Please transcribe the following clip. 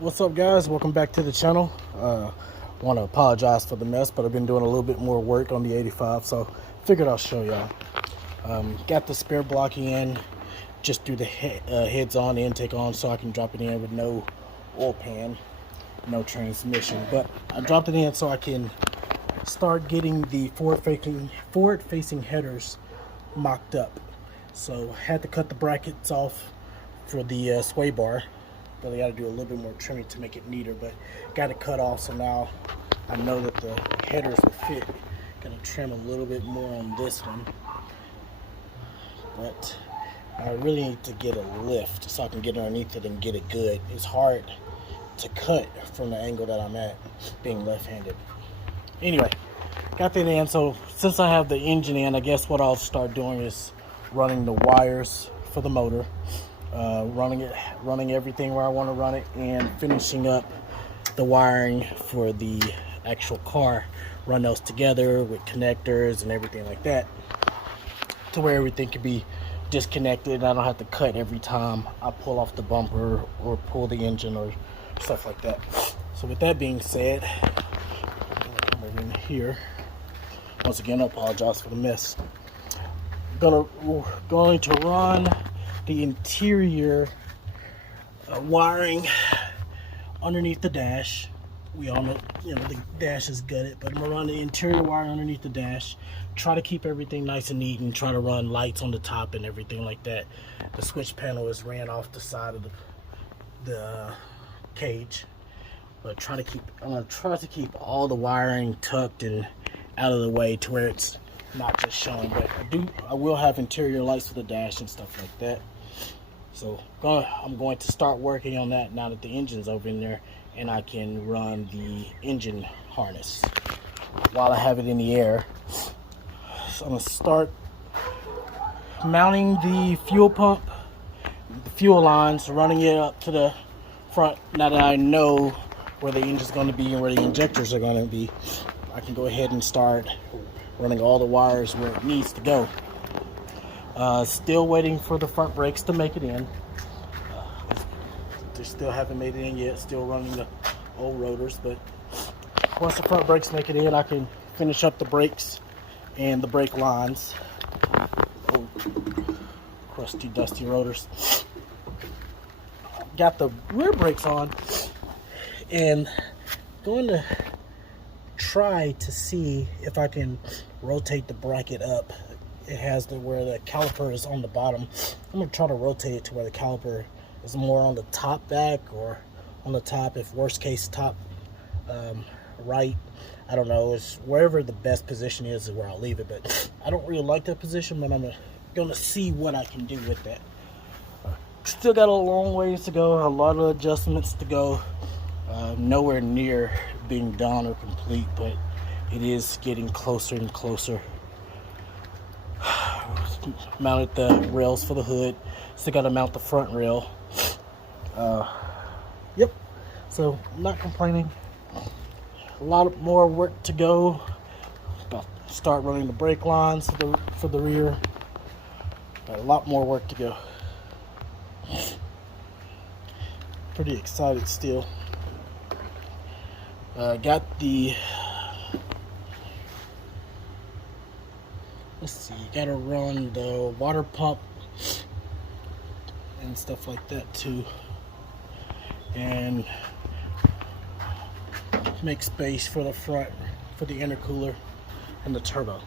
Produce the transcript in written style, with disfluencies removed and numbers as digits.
What's up, guys? Welcome back to the channel. Want to apologize for the mess, but I've been doing a little bit more work on the 85, so figured I'll show y'all. Got the spare block in, just threw the heads on, the intake on, so I can drop it in with no oil pan, no transmission. But I dropped it in so I can start getting the forward-facing headers mocked up. So I had to cut the brackets off for the sway bar. Really got to do a little bit more trimming to make it neater, but got it cut off, so now I know that the headers will fit. Gonna trim a little bit more on this one, but I really need to get a lift so I can get underneath it and get it good. It's hard to cut from the angle that I'm at, being left-handed. Anyway, got that in, so since I have the engine in, I guess what I'll start doing is running the wires for the motor. Running everything where I want to run it, and finishing up the wiring for the actual car. Run those together with connectors and everything like that, to where everything can be disconnected. I don't have to cut every time I pull off the bumper or pull the engine or stuff like that. So with that being said, I'm come over in here. Once again, I apologize for the mess. Going to run the interior wiring underneath the dash. We all know, the dash is gutted, but I'm gonna run the interior wire underneath the dash. Try to keep everything nice and neat, and try to run lights on the top and everything like that. The switch panel is ran off the side of the cage, but I'm gonna try to keep all the wiring tucked and out of the way to where it's not just showing. But I will have interior lights for the dash and stuff like that. So I'm going to start working on that now that the engine's over in there, and I can run the engine harness while I have it in the air. So I'm going to start mounting the fuel pump, the fuel lines, running it up to the front. Now that I know where the engine's going to be and where the injectors are going to be, I can go ahead and start running all the wires where it needs to go. Still waiting for the front brakes to make it in. They still haven't made it in yet. Still running the old rotors, but once the front brakes make it in, I can finish up the brakes and the brake lines. Oh, crusty, dusty rotors. Got the rear brakes on, and going to try to see if I can rotate the bracket up. It has where the caliper is on the bottom. I'm going to try to rotate it to where the caliper is more on the top back, or on the top, if worst case top right. I don't know. It's wherever the best position is where I'll leave it, but I don't really like that position, but I'm going to see what I can do with that. Still got a long ways to go, a lot of adjustments to go. Nowhere near being done or complete, but it is getting closer and closer. Mounted the rails for the hood. Still got to mount the front rail. Yep. So not complaining. A lot more work to go. About to start running the brake lines for the rear. A lot more work to go. Pretty excited still. Got the. Let's see, you gotta run the water pump and stuff like that too, and make space for the front for the intercooler and the turbo.